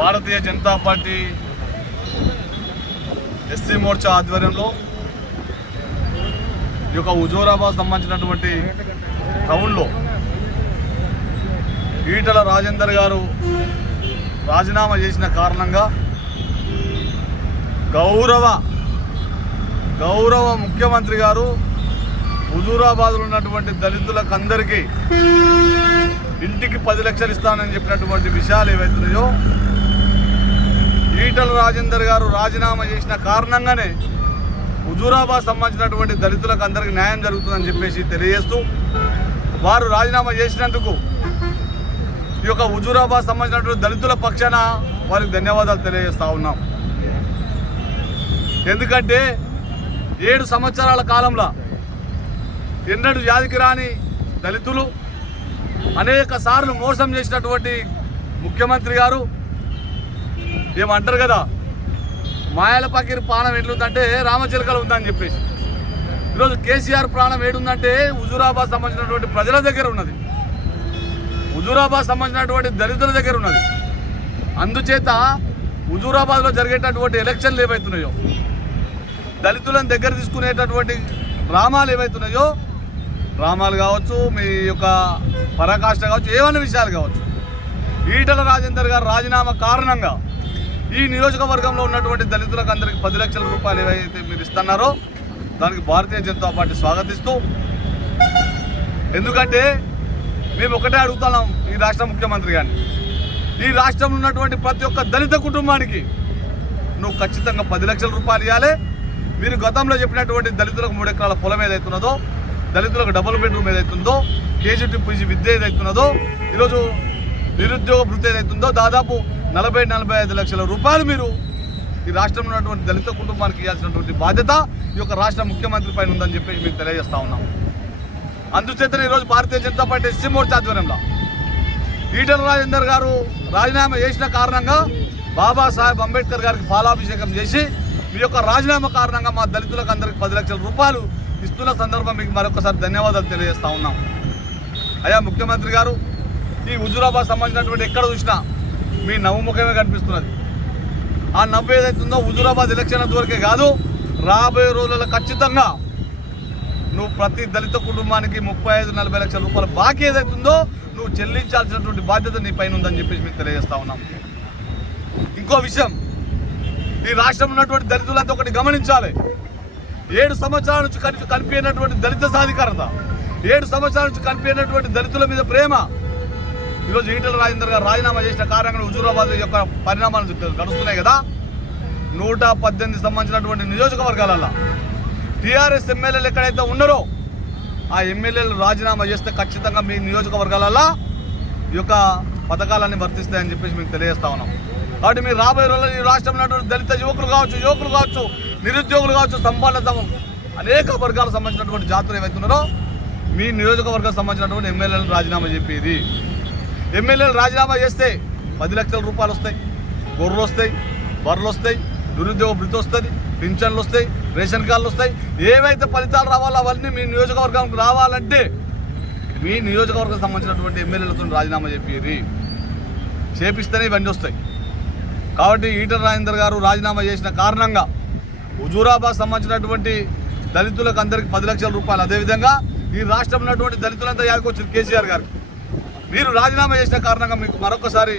భారతీయ Janata party SC Morcha ఆధ్వర్యంలో ఈ యొక్క హుజూరాబాద్ సంబంధించినటువంటి టౌన్లో ఈటల రాజేందర్ గారు రాజీనామా చేసిన కారణంగా గౌరవ గౌరవ ముఖ్యమంత్రి గారు హుజూరాబాద్లో ఉన్నటువంటి దళితులకు అందరికీ ఇంటికి పది లక్షలు ఇస్తానని చెప్పినటువంటి విషయాలు ఏవైతున్నాయో ఈటల రాజేందర్ గారు రాజీనామా చేసిన కారణంగానే హుజూరాబాద్ సంబంధించినటువంటి దళితులకు అందరికీ న్యాయం జరుగుతుందని చెప్పేసి తెలియజేస్తూ వారు రాజీనామా చేసినందుకు ఈ యొక్క హుజూరాబాద్ సంబంధించినటువంటి దళితుల పక్షాన వారికి ధన్యవాదాలు తెలియజేస్తూ ఉన్నాం. ఎందుకంటే ఏడు సంవత్సరాల కాలంలో ఎన్నడూ వ్యాధికి రాని దళితులు అనేక సార్లు మోసం చేసినటువంటి ముఖ్యమంత్రి గారు ఏమంటారు కదా? మాయల పకీర్ ప్రాణం ఎట్లుందంటే రామచిలకలు ఉందని చెప్పేసి. ఈరోజు కేసీఆర్ ప్రాణం ఏడుందంటే హుజూరాబాద్ సంబంధించినటువంటి ప్రజల దగ్గర ఉన్నది. హుజూరాబాద్ సంబంధించినటువంటి దళితుల దగ్గర ఉన్నది. అందుచేత హుజూరాబాద్లో జరిగేటటువంటి ఎలక్షన్లు ఏవైతున్నాయో దళితులను దగ్గర తీసుకునేటటువంటి రామాలు ఏవైతున్నాయో రామాలు కావచ్చు మీ యొక్క పరాకాష్ట కావచ్చు ఏవైనా విషయాలు కావచ్చు. ఈటల రాజేందర్ గారు రాజీనామా కారణంగా ఈ నియోజకవర్గంలో ఉన్నటువంటి దళితులకు అందరికి పది లక్షల రూపాయలు ఏవైతే మీరు ఇస్తున్నారో దానికి భారతీయ జనతా పార్టీ స్వాగతిస్తూ ఎందుకంటే మేము ఒకటే అడుగుతున్నాం ఈ రాష్ట్ర ముఖ్యమంత్రి గారిని. ఈ రాష్ట్రంలో ఉన్నటువంటి ప్రతి ఒక్క దళిత కుటుంబానికి నువ్వు ఖచ్చితంగా పది లక్షల రూపాయలు ఇవ్వాలి మీరు గతంలో చెప్పినటువంటి దళితులకు మూడు ఎకరాల పొలం ఏదైతున్నదో దళితులకు డబుల్ బెడ్రూమ్ ఏదైతుందో కేజీటీ పీజీ విద్య ఏదైతున్నదో ఈరోజు నిరుద్యోగ వృత్తి ఏదైతుందో దాదాపు నలభై నలభై ఐదు లక్షల రూపాయలు మీరు ఈ రాష్ట్రంలో ఉన్నటువంటి దళిత కుటుంబానికి ఇవ్వాల్సినటువంటి బాధ్యత ఈ యొక్క రాష్ట్ర ముఖ్యమంత్రి పైన ఉందని చెప్పేసి మేము తెలియజేస్తా ఉన్నాం. అందుచేతనే ఈరోజు భారతీయ జనతా పార్టీ ఎస్సీ మోర్చా ఆధ్వర్యంలో ఈటల రాజేందర్ గారు రాజీనామా చేసిన కారణంగా బాబాసాహెబ్ అంబేద్కర్ గారికి పాలాభిషేకం చేసి మీ యొక్క రాజీనామా కారణంగా మా దళితులకు అందరికి పది లక్షల రూపాయలు ఇస్తున్న సందర్భం మీకు మరొకసారి ధన్యవాదాలు తెలియజేస్తా ఉన్నాం. అయ్యా ముఖ్యమంత్రి గారు ఈ హుజురాబాద్ సంబంధించినటువంటి ఎక్కడ చూసినా మీ నవ్వుముఖమే కనిపిస్తున్నది. ఆ నవ్వు ఏదైతుందో హుజురాబాద్ ఎలక్షన్ వరకే కాదు రాబోయే రోజులలో ఖచ్చితంగా నువ్వు ప్రతి దళిత కుటుంబానికి ముప్పై ఐదు నలభై లక్షల రూపాయల బాకీ ఏదైతుందో నువ్వు చెల్లించాల్సినటువంటి బాధ్యత నీ పైన ఉందని చెప్పేసి మీకు తెలియజేస్తా ఉన్నాం. ఇంకో విషయం ఈ రాష్ట్రంలో ఉన్నటువంటి దళితులంతా ఒకటి గమనించాలి. ఏడు సంవత్సరాల నుంచి కనిపి కనిపించినటువంటి దళిత సాధికారత ఏడు సంవత్సరాల నుంచి కనిపించినటువంటి దళితుల మీద ప్రేమ ఈరోజు ఈటల రాజేందర్ గారు రాజీనామా చేసిన కారణంగా హుజూరాబాద్ యొక్క పరిణామాలు గడుస్తున్నాయి కదా. నూట పద్దెనిమిది సంబంధించినటువంటి నియోజకవర్గాలలో టీఆర్ఎస్ ఎమ్మెల్యేలు ఎక్కడైతే ఉన్నారో ఆ ఎమ్మెల్యేలు రాజీనామా చేస్తే ఖచ్చితంగా మీ నియోజకవర్గాలలో ఈ యొక్క పథకాలన్నీ వర్తిస్తాయని చెప్పేసి మీకు తెలియజేస్తా ఉన్నాం. కాబట్టి మీరు రాబోయే రోజుల్లో ఈ రాష్ట్రంలో దళిత యువకులు కావచ్చు యువకులు కావచ్చు నిరుద్యోగులు కావచ్చు సంపన్నత అనేక వర్గాలకు సంబంధించినటువంటి జాతర ఏవైతున్నారో మీ నియోజకవర్గం సంబంధించినటువంటి ఎమ్మెల్యేలను రాజీనామా చెప్పేది ఎమ్మెల్యేలు రాజీనామా చేస్తే పది లక్షల రూపాయలు వస్తాయి. గొర్రెలు వస్తాయి బర్రెలు వస్తాయి నిరుద్యోగ భృతి వస్తుంది పింఛన్లు వస్తాయి రేషన్ కార్డులు వస్తాయి. ఏవైతే ఫలితాలు రావాలో అవన్నీ మీ నియోజకవర్గానికి రావాలంటే మీ నియోజకవర్గం సంబంధించినటువంటి ఎమ్మెల్యేలతో రాజీనామా చెప్పేది చేపిస్తేనే ఇవన్నీ వస్తాయి. కాబట్టి ఈటర్ రాజేందర్ గారు రాజీనామా చేసిన కారణంగా హుజూరాబాద్ సంబంధించినటువంటి దళితులకు అందరికీ పది లక్షల రూపాయలు. అదేవిధంగా ఈ రాష్ట్రంలో ఉన్నటువంటి దళితులంతా యాదకొచ్చింది కేసీఆర్ గారు మీరు రాజీనామా చేసిన కారణంగా మీకు మరొకసారి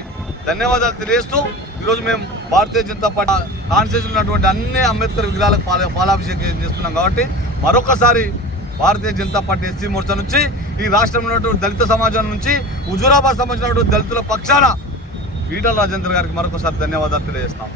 ధన్యవాదాలు తెలియజేస్తూ ఈరోజు మేము భారతీయ జనతా పార్టీ కాన్స్టిట్యూషన్ ఉన్నటువంటి అన్ని అంబేద్కర్ విగ్రహాలకు పాల పాలాభిషేకం చేస్తున్నాం కాబట్టి మరొకసారి భారతీయ జనతా పార్టీ ఎస్సీ మోర్చా నుంచి ఈ రాష్ట్రంలో ఉన్నటువంటి దళిత సమాజం నుంచి హుజూరాబాద్ సంబంధించినటువంటి దళితుల పక్షాన ఈటల రాజేంద్ర గారికి మరొకసారి ధన్యవాదాలు తెలియజేస్తాం.